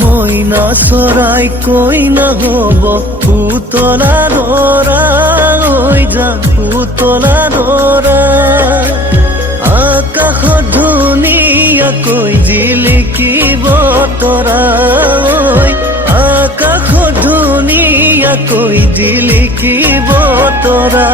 মইনা চৰাই কইনা হব পুতলা দৰা ঐ যান পুতলা দৰা আকাশত ধুনীয়াকৈ জিলিকিব তৰা ঐ আকাশত ধুনীয়াকৈ জিলিকিব তৰা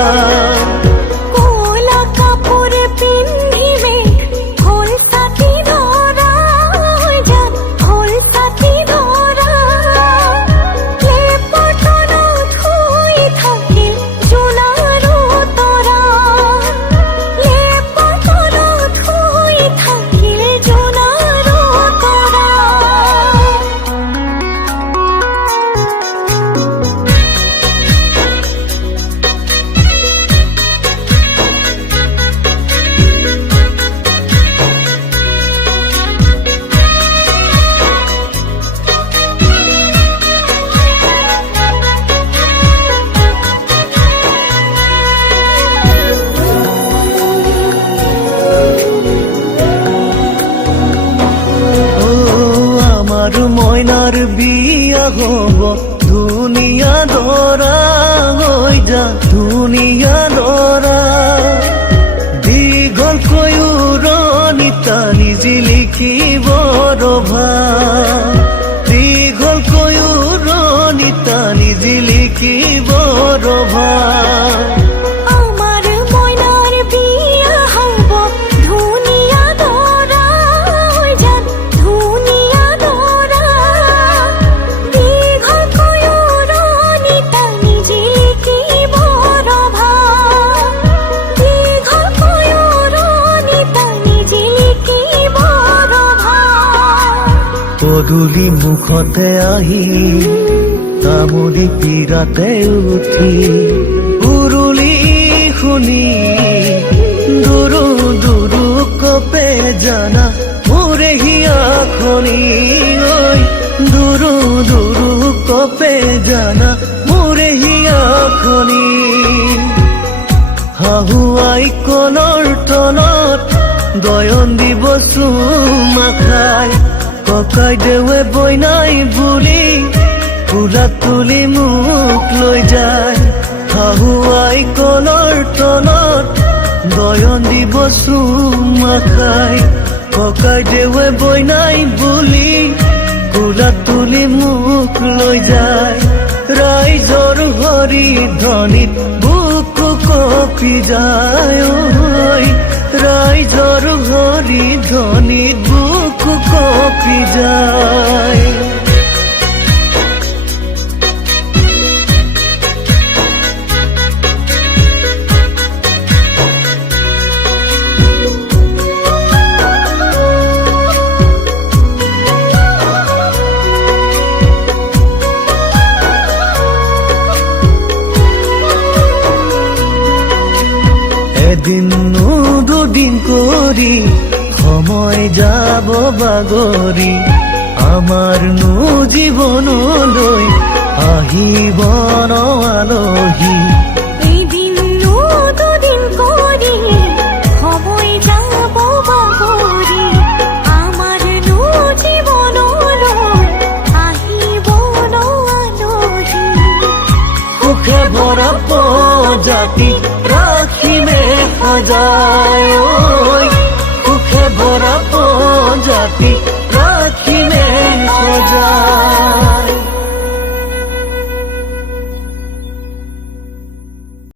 মইনাৰ বিয়া হব ধুনিয়া দৰা হৈ যা ধুনিয়া দৰা দীঘলকৈ উৰণি টানি জিলিকিব ৰভা দীঘলকৈ উৰণি টানি জিলিকিব ৰভা পদূলি মুখতে আহি তামুলি পীৰাতে উঠি উৰুলি শুনি দুৰু দুৰু কপে জানা মোৰে হিয়াখনি ঐ দুৰু দুৰু কপে জানা মোৰে হিয়াখনি হাহুৱাই কলৰ তলত গয়ন দিব চুমা খাই ককাই দেৱে বইনাই বুলি ফুলা তুলি মোক লৈ যায় হাহুৱাই কলৰ তলত গয়ন দিব চুমা খাই ককাই দেৱে বইনাই বুলি ফুলা তুলি মোক লৈ যায় ৰাইজৰ হৰি ধ্বনিত বুকু কঁপি যায় ৰাইজৰ হৰি ধ্বনিত বুকু কঁপি যায় এদিন দুদিন কৰি সময় যাব বাগৰি আমাৰ জীৱনলৈ আহিব ন আলহী এদিন দুদিন কৰি সময় যাব বাগৰি আমাৰ জীৱনলৈ আহিব ন আলহী সুখে ভৰা প্ৰজাতি ৰাখিমে সজায় সুখে ভৰা প্ৰজাতি ৰাখিমে সজায়